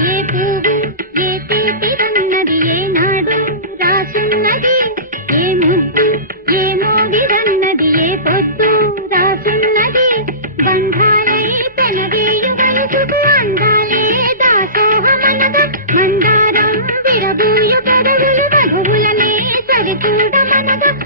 ఏ పువ్వు ఏ తీపిదన్నది ఏనాడు రాసున్నది, ఏ ముద్దు ఏ మోగిదన్నది ఏ పొద్దు రాసున్నది. బంధాలై పెనవేయు వయసుకు అందాలే దాసోహమనగా, మందారం విరబూయు పెదవులు మగువులనే సరిచూడమనగా.